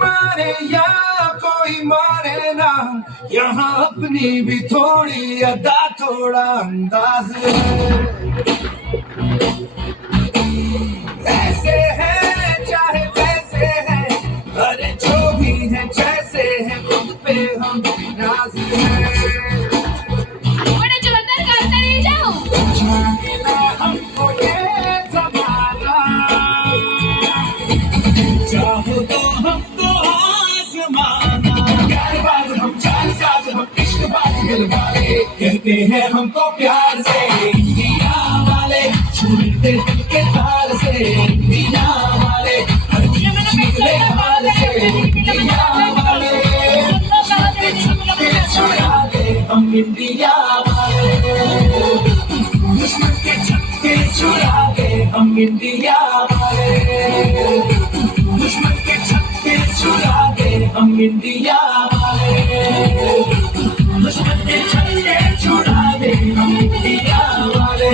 मारे या कोई मारे ना, यहाँ अपनी भी थोड़ी अदा थोड़ा अंदाज है। ऐसे है चाहे वैसे है, अरे जो भी है जैसे है, खुद पे हम नाज है। बड़ा जोरदार गाता नहीं जाओ। जाने ना हमको ये ज़माना, चाहो तो हमको आज़माना। प्यारबाज़ हम, चालसाज़ हम, इश्कबाज़ दिलवाले, कहते हैं हमको प्यार से इंडिया वाले, छूटते दिल के तार से इंडिया वाले, हर निकले हाल से इंडिया वाले, छुड़ा दे हम इंडिया वाले, दुश्मन के छक्के छुड़ा दे हम इंडिया वाले, दुश्मन के छक्के छुड़ा दे हम इंडिया वाले, दुश्मन के छक्के छुड़ा दे हम इंडिया वाले।